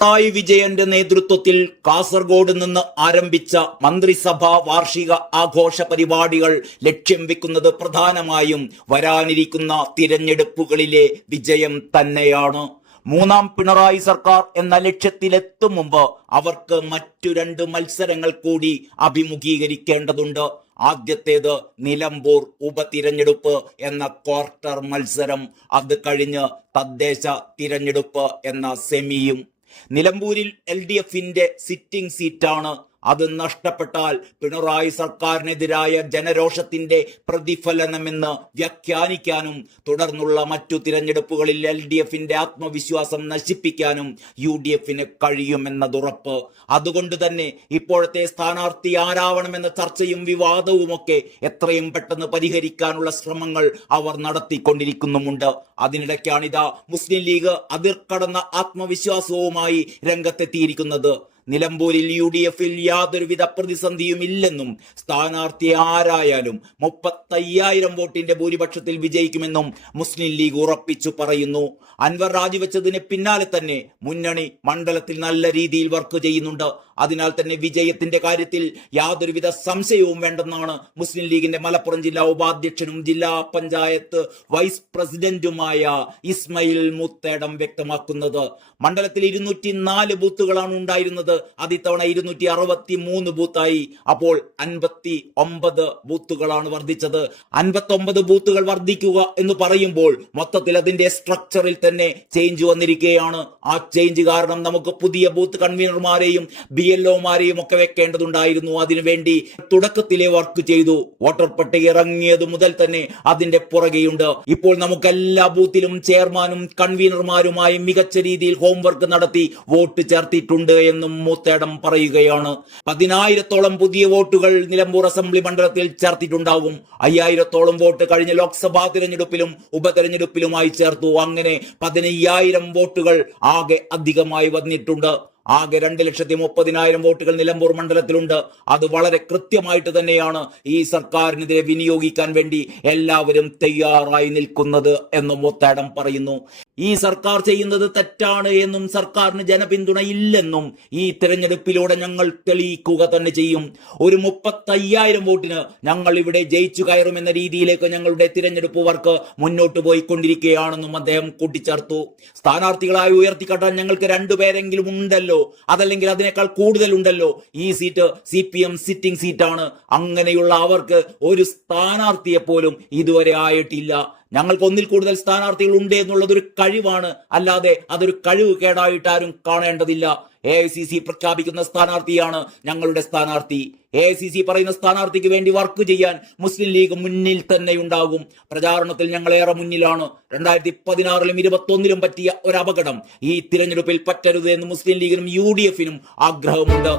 പിണറായി വിജയന്റെ നേതൃത്വത്തിൽ കാസർഗോഡ് നിന്ന് ആരംഭിച്ച മന്ത്രിസഭാ വാർഷിക ആഘോഷ പരിപാടികൾ ലക്ഷ്യം വെക്കുന്നത് പ്രധാനമായും വരാനിരിക്കുന്ന തിരഞ്ഞെടുപ്പുകളിലെ വിജയം തന്നെയാണ്. മൂന്നാം പിണറായി സർക്കാർ എന്ന ലക്ഷ്യത്തിലെത്തും മുമ്പ് അവർക്ക് മറ്റു 2 മത്സരങ്ങൾ കൂടി അഭിമുഖീകരിക്കേണ്ടതുണ്ട്. ആദ്യത്തേത് നിലമ്പൂർ ഉപതിരഞ്ഞെടുപ്പ് എന്ന ക്വാർട്ടർ മത്സരം, അത് കഴിഞ്ഞ് തദ്ദേശ തിരഞ്ഞെടുപ്പ് എന്ന സെമിയും. നിലമ്പൂരിൽ LDFന്റെ സിറ്റിംഗ് സീറ്റാണ്. അത് നഷ്ടപ്പെട്ടാൽ പിണറായി സർക്കാരിനെതിരായ ജനരോഷത്തിന്റെ പ്രതിഫലനമെന്ന് വ്യാഖ്യാനിക്കാനും തുടർന്നുള്ള മറ്റു തിരഞ്ഞെടുപ്പുകളിൽ LDFന്റെ ആത്മവിശ്വാസം നശിപ്പിക്കാനും UDFന് കഴിയുമെന്നതുറപ്പ്. അതുകൊണ്ട് തന്നെ ഇപ്പോഴത്തെ സ്ഥാനാർത്ഥി ആരാവണമെന്ന ചർച്ചയും വിവാദവുമൊക്കെ എത്രയും പെട്ടെന്ന് പരിഹരിക്കാനുള്ള ശ്രമങ്ങൾ അവർ നടത്തിക്കൊണ്ടിരിക്കുന്നുമുണ്ട്. അതിനിടയ്ക്കാണിതാ മുസ്ലിം ലീഗ് അതിർക്കടന്ന ആത്മവിശ്വാസവുമായി രംഗത്തെത്തിയിരിക്കുന്നത്. നിലമ്പൂരിൽ UDFൽ യാതൊരുവിധ പ്രതിസന്ധിയും ഇല്ലെന്നും സ്ഥാനാർത്ഥി ആരായാലും 35,000 വോട്ടിന്റെ ഭൂരിപക്ഷത്തിൽ വിജയിക്കുമെന്നും മുസ്ലിം ലീഗ് ഉറപ്പിച്ചു പറയുന്നു. അൻവർ രാജിവെച്ചതിന് പിന്നാലെ തന്നെ മുന്നണി മണ്ഡലത്തിൽ നല്ല രീതിയിൽ വർക്ക് ചെയ്യുന്നുണ്ട്. അതിനാൽ തന്നെ വിജയത്തിന്റെ കാര്യത്തിൽ യാതൊരുവിധ സംശയവും വേണ്ടെന്നാണ് മുസ്ലിം ലീഗിന്റെ മലപ്പുറം ജില്ലാ ഉപാധ്യക്ഷനും ജില്ലാ പഞ്ചായത്ത് വൈസ് പ്രസിഡന്റുമായ ഇസ്മയിൽ മുത്തേടം വ്യക്തമാക്കുന്നത്. മണ്ഡലത്തിൽ 204 ബൂത്തുകളാണ് ഉണ്ടായിരുന്നത്. അതിത്തവണ 263 ബൂത്തായി. അപ്പോൾ 59 ബൂത്തുകളാണ് വർദ്ധിച്ചത്. 59 ബൂത്തുകൾ വർദ്ധിക്കുക എന്ന് പറയുമ്പോൾ മൊത്തത്തിൽ അതിന്റെ സ്ട്രക്ചറിൽ തന്നെ ചേഞ്ച് വന്നിരിക്കുകയാണ്. ആ ചേഞ്ച് കാരണം നമുക്ക് പുതിയ ബൂത്ത് കൺവീനർമാരെയും BLOമാരെയും ഒക്കെ വെക്കേണ്ടതുണ്ടായിരുന്നു. അതിനുവേണ്ടി തുടക്കത്തിലെ വർക്ക് ചെയ്തു. വോട്ടർ പട്ടിക ഇറങ്ങിയത് മുതൽ തന്നെ അതിന്റെ പുറകെയുണ്ട്. ഇപ്പോൾ നമുക്ക് എല്ലാ ബൂത്തിലും ചെയർമാനും കൺവീനർമാരുമായി മികച്ച രീതിയിൽ ഹോംവർക്ക് നടത്തി വോട്ട് ചേർത്തിട്ടുണ്ട് എന്നും മൂത്തേടം പറയുകയാണ്. 10,000-ഓളം പുതിയ വോട്ടുകൾ നിലമ്പൂർ അസംബ്ലി മണ്ഡലത്തിൽ ചേർത്തിട്ടുണ്ടാകും. 5,000-ഓളം വോട്ട് കഴിഞ്ഞ ലോക്സഭാ തിരഞ്ഞെടുപ്പിലും ഉപതെരഞ്ഞെടുപ്പിലുമായി ചേർത്തു. അങ്ങനെ 15,000 വോട്ടുകൾ ആകെ അധികമായി വന്നിട്ടുണ്ട്. ആകെ 2,30,000 വോട്ടുകൾ നിലമ്പൂർ മണ്ഡലത്തിലുണ്ട്. അത് വളരെ കൃത്യമായിട്ട് തന്നെയാണ് ഈ സർക്കാരിനെതിരെ വിനിയോഗിക്കാൻ വേണ്ടി എല്ലാവരും തയ്യാറായി നിൽക്കുന്നത് എന്നും മുത്തേടം പറയുന്നു. ഈ സർക്കാർ ചെയ്യുന്നത് തെറ്റാണ് എന്നും സർക്കാരിന് ജനപിന്തുണ ഇല്ലെന്നും ഈ തിരഞ്ഞെടുപ്പിലൂടെ ഞങ്ങൾ തെളിയിക്കുക തന്നെ ചെയ്യും. ഒരു 35,000 വോട്ടിന് ഞങ്ങൾ ഇവിടെ ജയിച്ചു കയറുമെന്ന രീതിയിലേക്ക് ഞങ്ങളുടെ തിരഞ്ഞെടുപ്പ് വർക്ക് മുന്നോട്ട് പോയിക്കൊണ്ടിരിക്കുകയാണെന്നും അദ്ദേഹം കൂട്ടിച്ചേർത്തു. സ്ഥാനാർത്ഥികളായി ഉയർത്തിക്കാട്ടാൻ ഞങ്ങൾക്ക് 2 പേരെങ്കിലും ഉണ്ടല്ലോ, അതല്ലെങ്കിൽ അതിനേക്കാൾ കൂടുതൽ ഉണ്ടല്ലോ. ഈ സീറ്റ് CPM സിറ്റിംഗ് സീറ്റാണ്. അങ്ങനെയുള്ള അവർക്ക് ഒരു സ്ഥാനാർത്ഥിയെ പോലും ഇതുവരെ ആയിട്ടില്ല. ഞങ്ങൾക്ക് 1-ൽ കൂടുതൽ സ്ഥാനാർത്ഥികൾ ഉണ്ട് എന്നുള്ളതൊരു കഴിവാണ്, അല്ലാതെ അതൊരു കഴിവ് കേടായിട്ട് ആരും കാണേണ്ടതില്ല. AICC പ്രഖ്യാപിക്കുന്ന സ്ഥാനാർത്ഥിയാണ് ഞങ്ങളുടെ സ്ഥാനാർത്ഥി. AICC പറയുന്ന സ്ഥാനാർത്ഥിക്ക് വേണ്ടി വർക്ക് ചെയ്യാൻ മുസ്ലിം ലീഗ് മുന്നിൽ തന്നെ ഉണ്ടാകും. പ്രചാരണത്തിൽ ഞങ്ങൾ ഏറെ മുന്നിലാണ്. 2016-ലും 2021-ലും പറ്റിയ ഒരു അപകടം ഈ തിരഞ്ഞെടുപ്പിൽ പറ്റരുത് എന്ന് മുസ്ലിം ലീഗിനും UDFനും ആഗ്രഹമുണ്ട്.